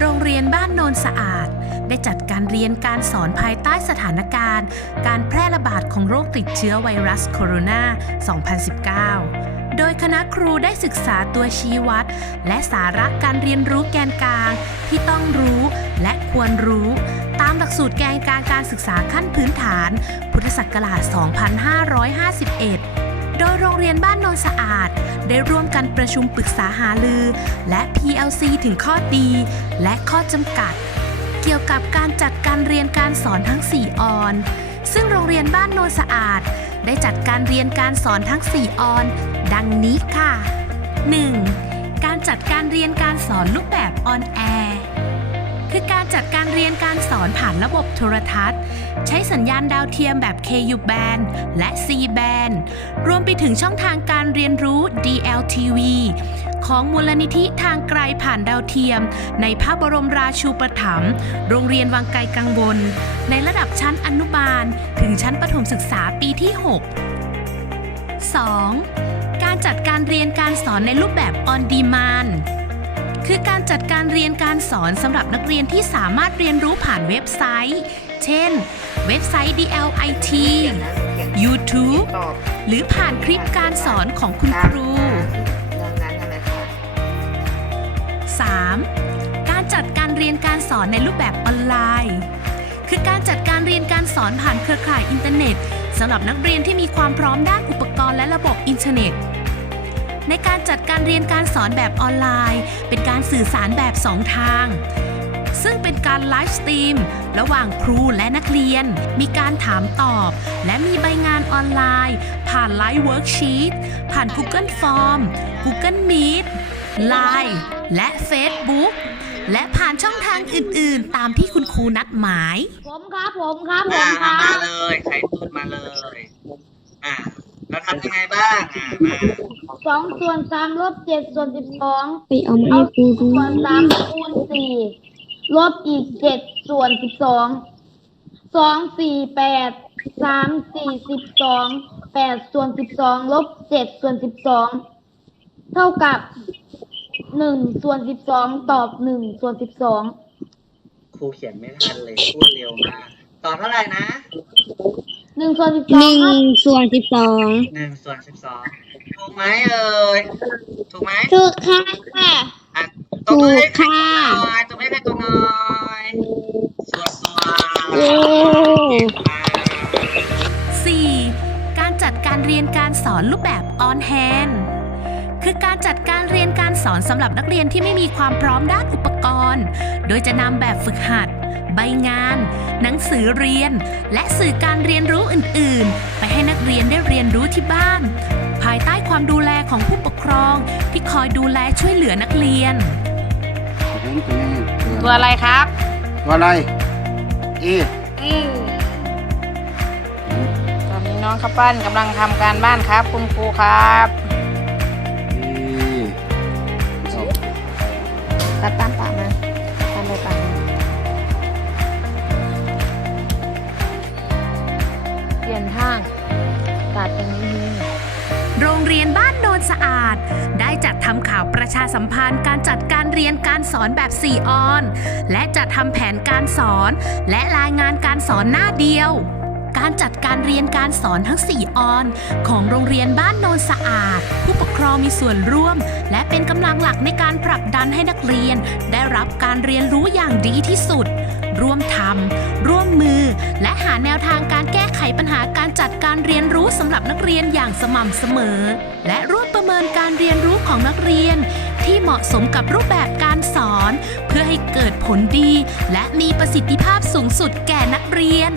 โรงเรียนบ้านโนนสะอาด ได้จัดการเรียนการสอนภายใต้สถานการณ์ การแพร่ระบาดของโรคติดเชื้อไวรัสโคโรนา 2019 โดยคณะครูได้ศึกษาตัวชี้วัด และสาระการเรียนรู้แกนกลาง ที่ต้องรู้และควรรู้ ตามหลักสูตรแกนกลางการศึกษาขั้นพื้นฐาน พุทธศักราช 2551 โดยโรงเรียนบ้านโนนสะอาด ได้ร่วมกันประชุมปรึกษาหารือ และ PLC ถึงข้อดี และข้อจำกัด เกี่ยวกับการจัดการเรียนการสอนทั้ง 4 ออน ซึ่งโรงเรียนบ้านโนนสะอาด ได้จัดการเรียนการสอนทั้ง 4 ออน ดังนี้ค่ะ 1. การจัดการเรียนการสอนรูปแบบออนแอร์ คือการจัดการเรียนการสอนผ่านระบบโทรทัศน์ ใช้สัญญาณดาวเทียมแบบ KU band และ C band รวมไปถึงช่องทางการเรียนรู้ DLTV ของมูลนิธิทางไกลผ่านดาวเทียม ในพระบรมราชูปถัมภ์โรงเรียนวังไกลกังวล ในระดับชั้นอนุบาล ถึงชั้นประถมศึกษาปีที่ 6 2. การจัดการเรียนการสอนในรูปแบบ on demand คือการจัดการเรียนการสอนสำหรับนักเรียนที่สามารถเรียนรู้ผ่านเว็บไซต์ เช่น เว็บไซต์ DLIT YouTube หรือผ่านคลิปการสอนของคุณครูเรื่องนั้นใช่ไหมคะ 3. การจัดการเรียนการสอนในรูปแบบออนไลน์ คือการจัดการเรียนการสอนผ่านเครือข่ายอินเทอร์เน็ตสำหรับนักเรียนที่มีความพร้อมด้านอุปกรณ์และระบบอินเทอร์เน็ต ในการจัดการเรียนการสอนแบบออนไลน์ เป็นการสื่อสารแบบ2ทาง ซึ่งเป็นการไลฟ์สตรีมระหว่างครูและนักเรียน มีการถามตอบ และมีใบงานออนไลน์ ผ่านไลฟ์เวิร์กชีตผ่าน Google Form Google Meet Line และ Facebook และผ่านช่องทางอื่นๆ ตามที่คุณครูนัดหมาย ผมครับผมครับผอ่ามครัมาบ เลย ไข่ตุนมาเลย อ่า เราทำยังไงบ้างอ่ามาสองส่วนสามลบเจ็ดส่วนสิบสองไปเอามาเอาให้กูสี่ดูส่วนสามคูณสี่ลบอีกเจ็ดส่วนสิบสองสองสี่แปดสามสี่สิบสองแปดส่วนสิบสองลบเจ็ดส่วนสิบสองเท่ากับหนึ่งส่วนสิบสองตอบหนึ่งส่วนสิบสองครูเขียนไม่ทันเลยพูดเร็วมากตอบเท่าไหร่นะ หนึ่งส่วนสิบสหองนึ่งครับส่วนสิบสองหนึ่งส่วนสิบสองถูกไหมเอ่ยถูกไหมถูกค่ะ อะตบมือให้ถูกค่ะใครหน่อยตบมือให้ใครตัวหน่อยส่วนตัวเย้อ่า 4. การจัดการเรียนการสอนรูปแบบ on hand คือการจัดการเรียนการสอนสำหรับนักเรียนที่ไม่มีความพร้อมด้านอุปกรณ์ โดยจะนำแบบฝึกหัด ใบงานหนั งสือเรียน และสื่อการเรียนรู้อื่น ๆ ไปให้นักเรียนได้เรียนรู้ที่บ้าน ภายใต้ความดูแลของผู้ปกครอง ที่คอยดูแลช่วยเหลือนักเรียน ตัวอะไรครับ ตัวอะไร เอตอนนี้น้องข้าวปั้นกำลังทำการบ้านครับ คุณครูครับเอเอาตัดตามปากม โรงเรียนบ้านโนนสะอาด ได้จัดทำข่าวประชาสัมพันธ์การจัดการเรียนการสอนแบบ 4 ออน และจัดทำแผนการสอน และรายงานการสอนหน้าเดียว การจัดการเรียนการสอนทั้ง 4 ออน ของโรงเรียนบ้านโนนสะอาด ผู้ปกครองมีส่วนร่วม และเป็นกำลังหลักในการผลักดันให้นักเรียน ได้รับการเรียนรู้อย่างดีที่สุด ร่วมทำร่วมมือและาแนวทางการแก้ไขปัญหาการจัดการเรียนรู้สำหรับนักเรียนอย่างสม่ำเสมอ และร่วมประเมินการเรียนรู้ของนักเรียน ที่เหมาะสมกับรูปแบบการสอน เพื่อให้เกิดผลดี และมีประสิทธิภาพสูงสุดแก่นักเรียน